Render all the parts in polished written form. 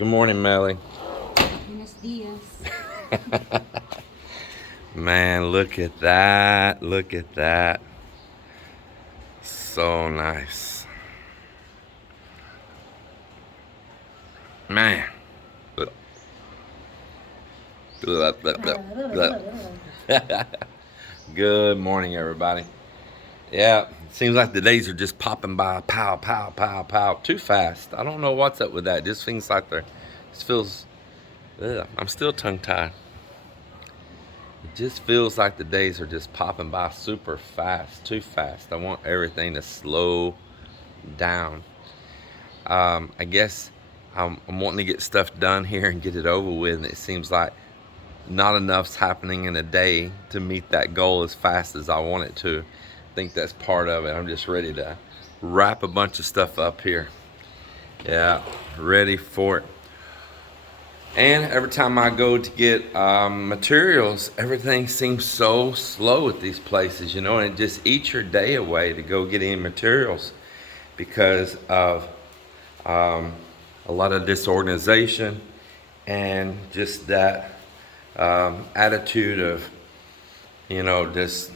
Good morning, Melly. Buenos dias. Man, look at that. Look at that. So nice. Man. Good morning, everybody. Yeah, it seems like the days are just popping by, pow, pow, pow, pow, too fast. I don't know what's up with that. It just feels like I'm still tongue-tied. It just feels like the days are just popping by super fast, too fast. I want everything to slow down. I guess I'm wanting to get stuff done here and get it over with, and it seems like not enough's happening in a day to meet that goal as fast as I want it to. I think that's part of it. I'm just ready to wrap a bunch of stuff up here. Yeah, ready for it. And every time I go to get materials, everything seems so slow at these places, you know, and it just eats your day away to go get any materials because of a lot of disorganization and just that attitude of, you know, just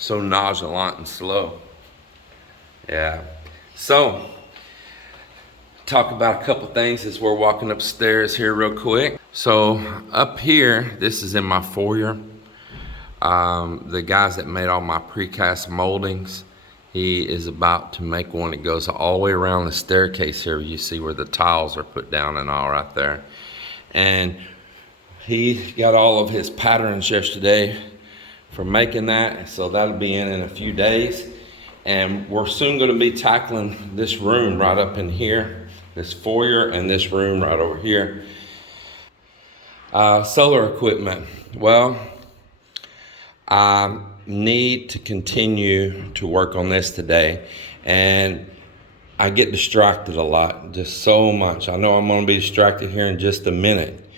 so nonchalant and slow. Yeah. So, talk about a couple things as we're walking upstairs here real quick. So up here, this is in my foyer. The guys that made all my precast moldings, he is about to make one that goes all the way around the staircase here. You see where the tiles are put down and all right there. And he got all of his patterns yesterday for making that, so that'll be in a few days. And we're soon going to be tackling this room right up in here, this foyer, and this room right over here. Solar equipment. Well, I need to continue to work on this today, and I get distracted a lot, just so much. I know I'm going to be distracted here in just a minute,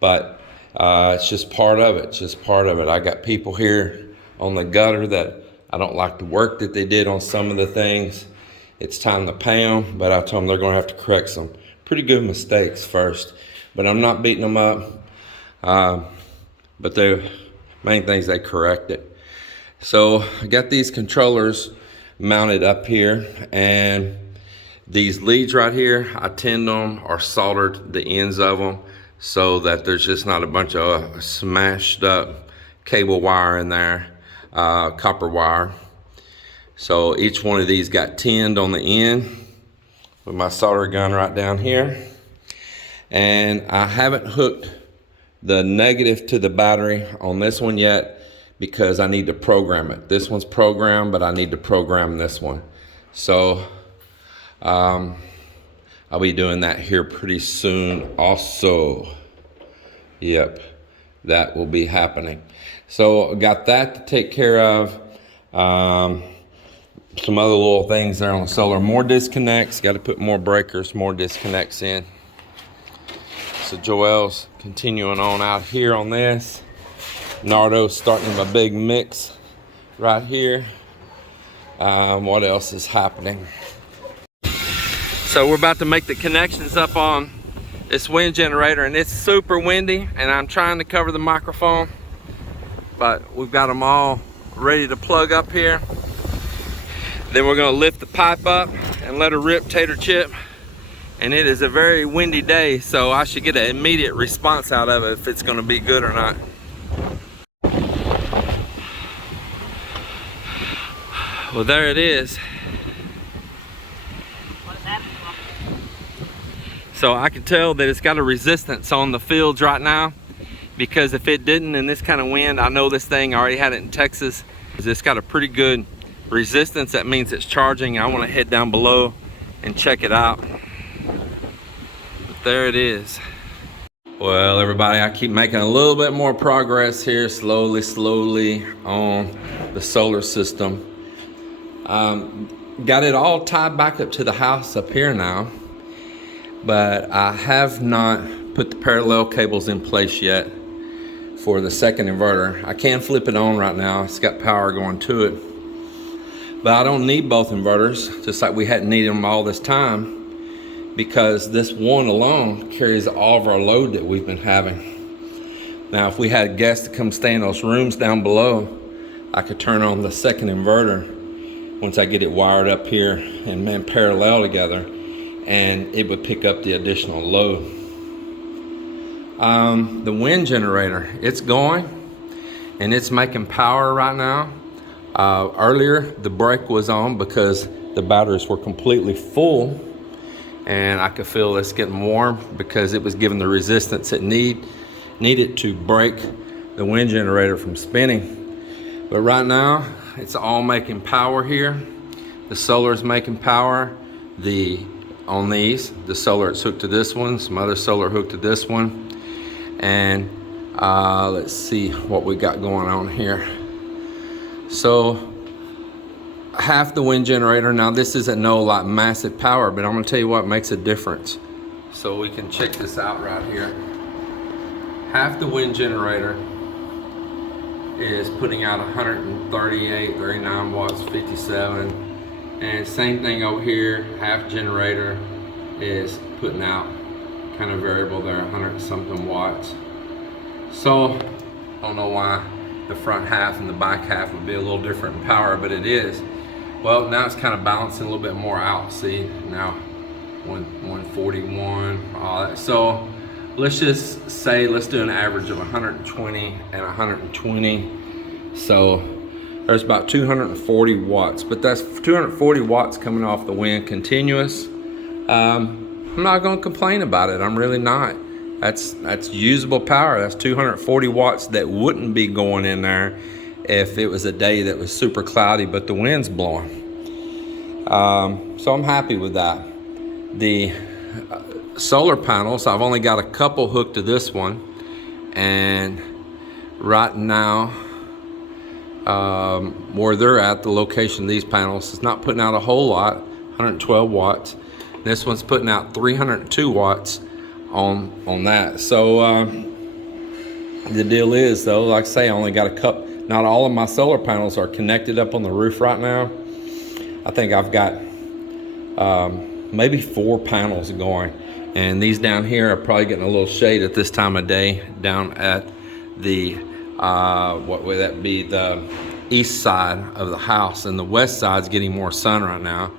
but it's just part of it. It's just part of it. I got people here on the gutter that I don't like the work that they did on some of the things. It's time to pay them, but I told them they're going to have to correct some pretty good mistakes first. But I'm not beating them up. But the main thing is they correct it. So I got these controllers mounted up here, and these leads right here, I tinned them or soldered the ends of them so that there's just not a bunch of smashed up cable wire in there, copper wire. So each one of these got tinned on the end with my solder gun right down here. And I haven't hooked the negative to the battery on this one yet because I need to program it. This one's programmed, but I need to program this one. So I'll be doing that here pretty soon also. Yep, that will be happening. So I got that to take care of. Some other little things there on the solar. More disconnects, got to put more breakers, more disconnects in. So Joel's continuing on out here on this. Nardo's starting a big mix right here. What else is happening? So we're about to make the connections up on this wind generator, and it's super windy, and I'm trying to cover the microphone, but we've got them all ready to plug up here. Then we're gonna lift the pipe up and let her rip tater chip. And it is a very windy day, so I should get an immediate response out of it if it's gonna be good or not. Well, there it is. So I can tell that it's got a resistance on the fields right now, because if it didn't in this kind of wind, I know this thing, I already had it in Texas, it's got a pretty good resistance. That means it's charging. I want to head down below and check it out. But there it is. Well, everybody, I keep making a little bit more progress here, slowly on the solar system. Got it all tied back up to the house up here now, but I have not put the parallel cables in place yet for the second inverter. I can flip it on right now. It's got power going to it, but I don't need both inverters, just like we hadn't needed them all this time. because this one alone carries all of our load that we've been having. Now, if we had guests to come stay in those rooms down below, I could turn on the second inverter once I get it wired up here and in parallel together, and it would pick up the additional load. The wind generator, it's going and it's making power right now. Earlier, the brake was on because the batteries were completely full, and I could feel this getting warm because it was giving the resistance it needed to break the wind generator from spinning. But right now, it's all making power here. The solar is making power. On these, the solar is hooked to this one, some other solar hooked to this one. And let's see what we got going on here. So half the wind generator, now this isn't no like massive power, but I'm gonna tell you what makes a difference. So we can check this out right here. Half the wind generator is putting out 138, 39 watts, 57. And same thing over here, half generator is putting out kind of variable there, 100 something watts. So I don't know why the front half and the back half would be a little different in power, but it is. Well, now it's kind of balancing a little bit more out. See, now 141, all that. So let's just say, let's do an average of 120 and 120. So there's about 240 watts, but that's 240 watts coming off the wind continuous. I'm not gonna complain about it. I'm really not. That's usable power. That's 240 watts that wouldn't be going in there if it was a day that was super cloudy but the wind's blowing. So I'm happy with that. The solar panels, I've only got a couple hooked to this one, and right now where they're at, the location of these panels is not putting out a whole lot, 112 watts. This one's putting out 302 watts on that. So the deal is, though, like I say, I only got a couple. Not all of my solar panels are connected up on the roof right now. I think I've got maybe 4 panels going, and these down here are probably getting a little shade at this time of day down at the what would that be, the east side of the house, and the west side's getting more sun right now.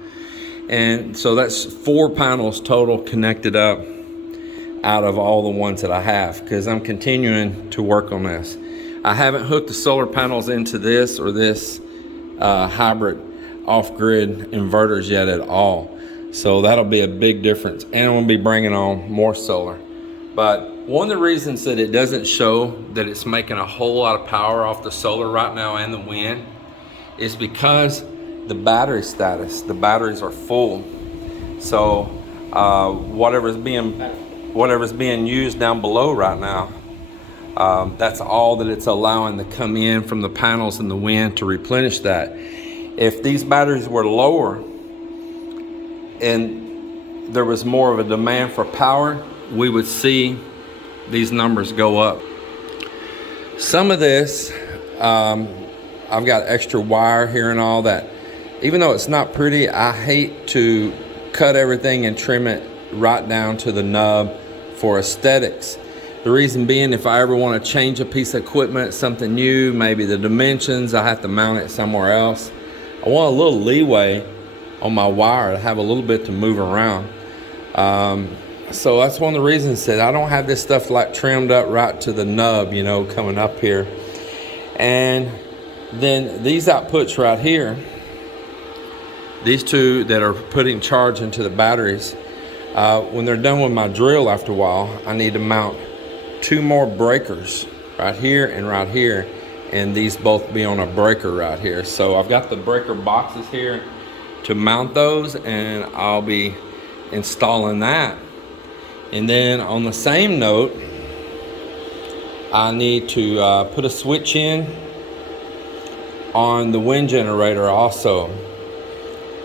And so that's 4 panels total connected up out of all the ones that I have, because I'm continuing to work on this. I haven't hooked the solar panels into this or this hybrid off-grid inverters yet at all. So that'll be a big difference, and I'm gonna be bringing on more solar. But one of the reasons that it doesn't show that it's making a whole lot of power off the solar right now and the wind is because the battery status, the batteries are full. So whatever's being used down below right now, that's all that it's allowing to come in from the panels and the wind to replenish that. If these batteries were lower and there was more of a demand for power, we would see these numbers go up. Some of this, I've got extra wire here and all that. Even though it's not pretty, I hate to cut everything and trim it right down to the nub for aesthetics. The reason being, if I ever want to change a piece of equipment, something new, maybe the dimensions, I have to mount it somewhere else. I want a little leeway on my wire to have a little bit to move around. So that's one of the reasons that I don't have this stuff like trimmed up right to the nub, you know, coming up here. And then these outputs right here, these two that are putting charge into the batteries, when they're done with my drill after a while, I need to mount 2 more breakers right here and right here, and these both be on a breaker right here. So I've got the breaker boxes here to mount those, and I'll be installing that. And then on the same note, I need to put a switch in on the wind generator also.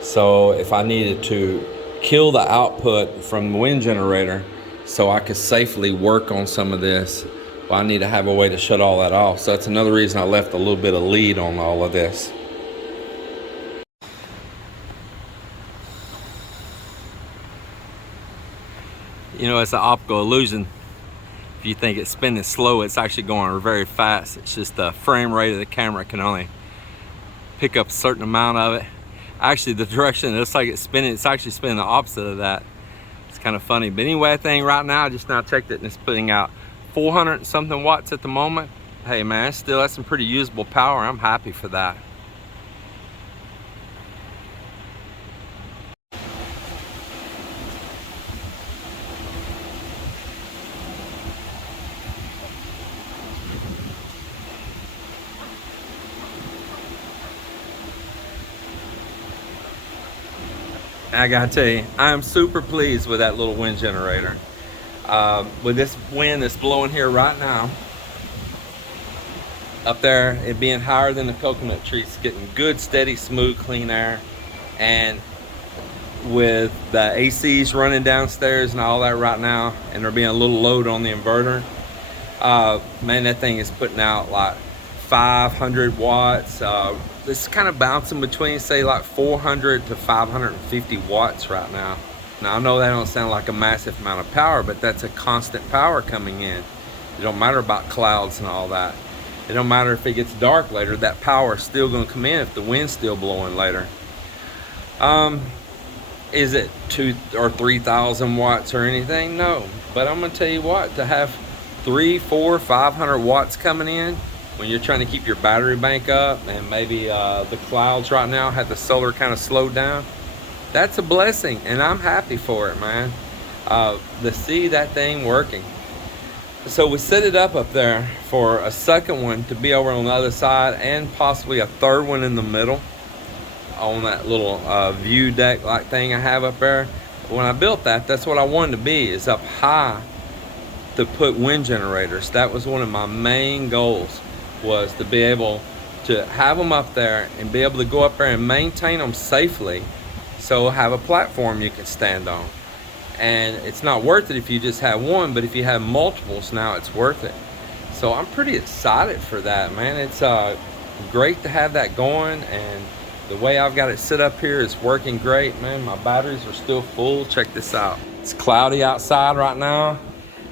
So if I needed to kill the output from the wind generator so I could safely work on some of this, well, I need to have a way to shut all that off. So that's another reason I left a little bit of lead on all of this. You know, it's an optical illusion. If you think it's spinning slow, it's actually going very fast. It's just the frame rate of the camera can only pick up a certain amount of it. Actually, the direction it looks like it's spinning, it's actually spinning the opposite of that. It's kind of funny. But anyway, that thing right now, I just now checked it and it's putting out 400 and something watts at the moment. Hey man, still that's some pretty usable power. I'm happy for that. I gotta tell you, I'm super pleased with that little wind generator. With this wind that's blowing here right now, up there, it being higher than the coconut trees, getting good, steady, smooth, clean air. And with the ACs running downstairs and all that right now, and there being a little load on the inverter, man, that thing is putting out like 500 watts. It's kind of bouncing between, say, like 400 to 550 watts right now. Now, I know that don't sound like a massive amount of power, but that's a constant power coming in. It don't matter about clouds and all that. It don't matter if it gets dark later, that power is still going to come in if the wind's still blowing later. Is it 2,000 or 3,000 watts or anything? No, but I'm going to tell you what, to have 300, 400, 500 watts coming in when you're trying to keep your battery bank up, and maybe the clouds right now have the solar kind of slowed down, that's a blessing, and I'm happy for it, man. To see that thing working. So we set it up there for a second one to be over on the other side, and possibly a third one in the middle on that little view deck like thing I have up there. When I built that, that's what I wanted to be, is up high to put wind generators. That was one of my main goals, was to be able to have them up there and be able to go up there and maintain them safely, so have a platform you can stand on. And it's not worth it if you just have one, but if you have multiples, now it's worth it. So I'm pretty excited for that, man. It's great to have that going, and the way I've got it set up here is working great, man. My batteries are still full. Check this out. It's cloudy outside right now,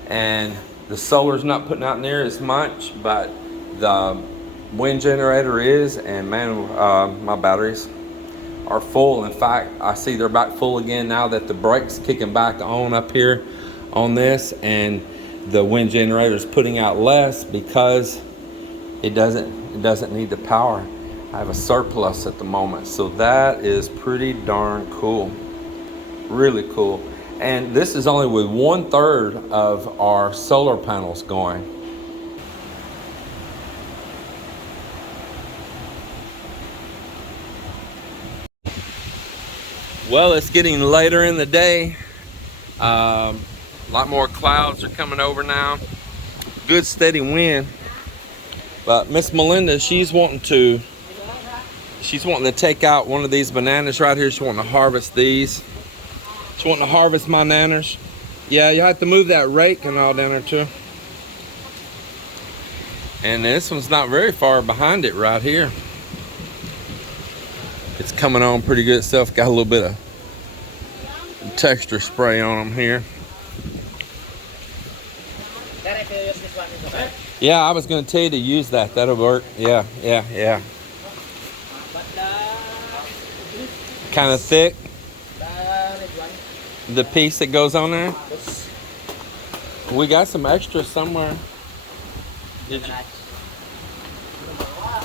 and the solar's not putting out near as much, but the wind generator is, and man, my batteries are full. In fact, I see they're back full again now that the brake's kicking back on up here on this, and the wind generator is putting out less because it doesn't need the power. I have a surplus at the moment, so that is pretty darn cool. Really cool. And this is only with 1/3 of our solar panels going. Well, it's getting later in the day. A lot more clouds are coming over now. Good steady wind. But Miss Melinda, she's wanting to take out one of these bananas right here. She's wanting to harvest these. She's wanting to harvest my nanners. Yeah, you have to move that rake and all down there too. And this one's not very far behind it right here. It's coming on pretty good itself. Got a little bit of texture spray on them here. Yeah, I was going to tell you to use that. That'll work. Yeah. Kind of thick. The piece that goes on there. We got some extra somewhere. Did you?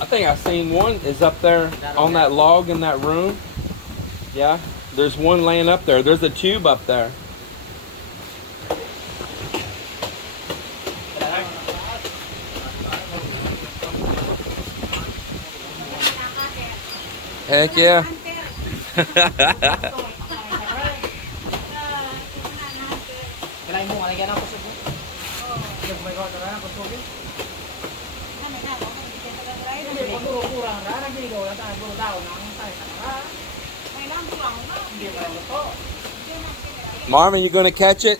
I think I seen one is up there on that log in that room. Yeah, there's one laying up there. There's a tube up there. Heck yeah. Marvin, you gonna catch it?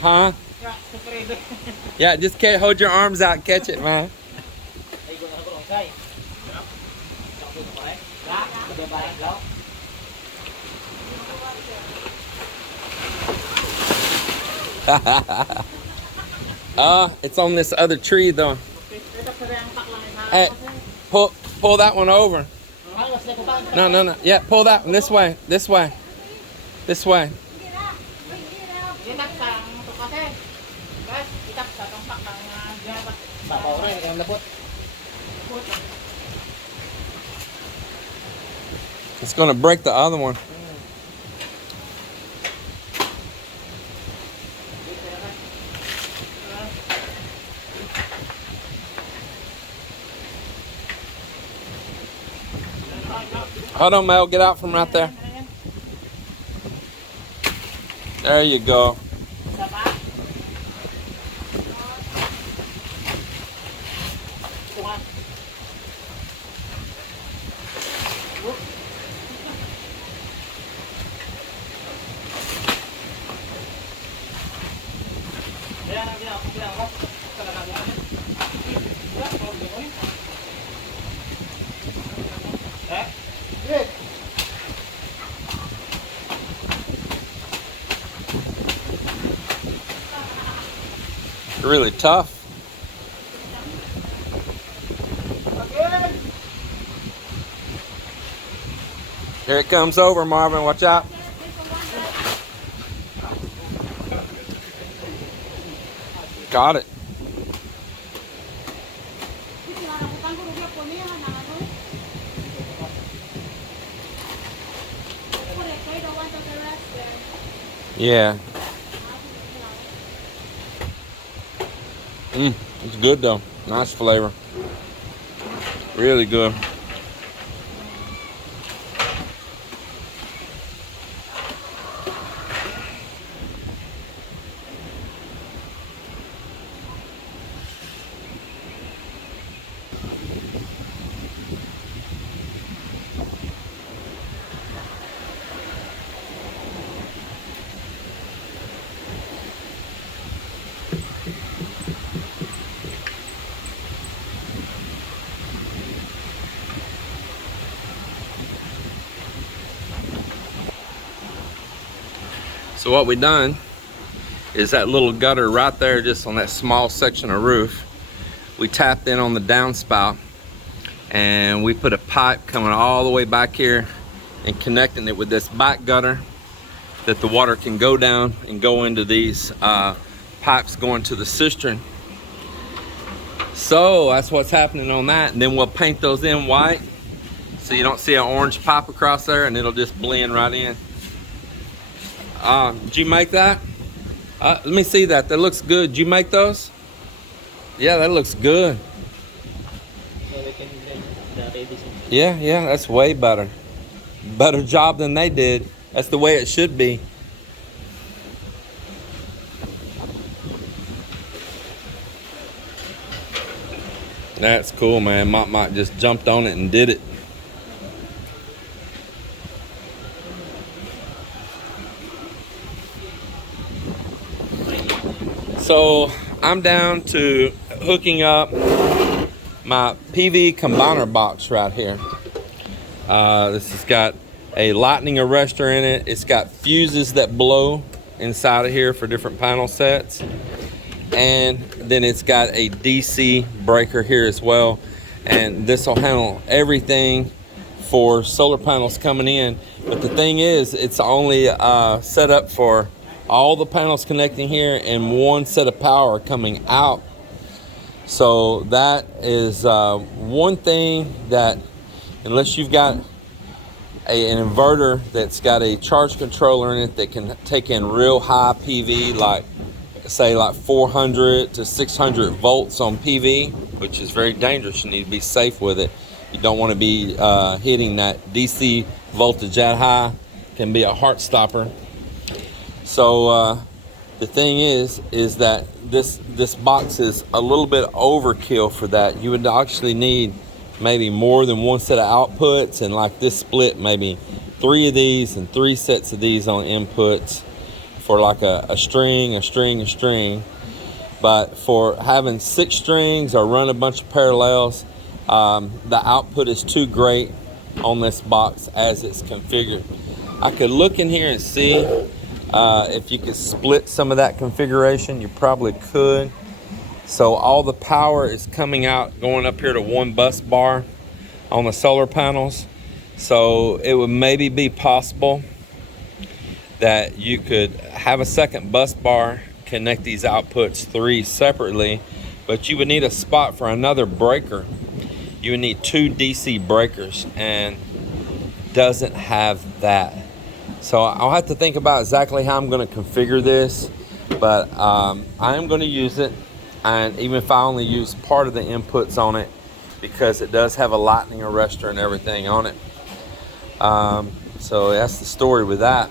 Huh? Yeah, just hold your arms out, catch it, man. It's on this other tree though. Hey, pull that one over. No. Yeah, pull that one this way. This way. This way. It's gonna break the other one. Hold on, Mel. Get out from right there. There you go. Really tough. Here it comes over, Marvin. Watch out. Got it. Yeah. It's good though. Nice flavor. Really good. So what we done is that little gutter right there, just on that small section of roof, we tapped in on the downspout and we put a pipe coming all the way back here and connecting it with this back gutter that the water can go down and go into these pipes going to the cistern. So that's what's happening on that, and then we'll paint those in white so you don't see an orange pipe across there, and it'll just blend right in. Did you make that? Let me see that. That looks good. Did you make those? Yeah, that looks good. Yeah, that's way better. Better job than they did. That's the way it should be. That's cool, man. Mop just jumped on it and did it. So I'm down to hooking up my PV combiner box right here. This has got a lightning arrestor in it. It's got fuses that blow inside of here for different panel sets. And then it's got a DC breaker here as well. And this will handle everything for solar panels coming in. But the thing is, it's only set up for all the panels connecting here and one set of power coming out. So that is one thing that, unless you've got an inverter that's got a charge controller in it that can take in real high PV, like say like 400 to 600 volts on PV, which is very dangerous. You need to be safe with it. You don't want to be hitting that DC voltage that high. Can be a heart stopper. So the thing is that this box is a little bit overkill for that. You would actually need maybe more than one set of outputs, and like this split maybe 3 of these and 3 sets of these on inputs for like a string. But for having 6 strings or run a bunch of parallels, the output is too great on this box as it's configured. I could look in here and see If you could split some of that configuration, you probably could. So all the power is coming out, going up here to one bus bar on the solar panels. So it would maybe be possible that you could have a second bus bar, connect these outputs 3 separately, but you would need a spot for another breaker. You would need 2 DC breakers, and doesn't have that. So I'll have to think about exactly how I'm going to configure this, but I am going to use it, and even if I only use part of the inputs on it, because it does have a lightning arrestor and everything on it. So that's the story with that.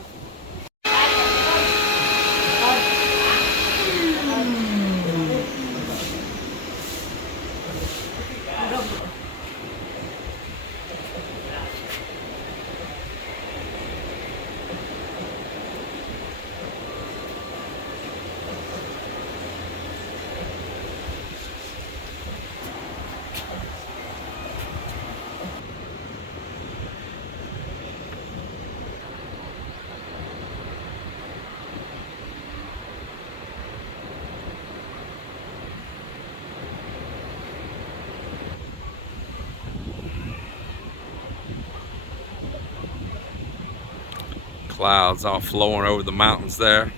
Clouds all flowing over the mountains there.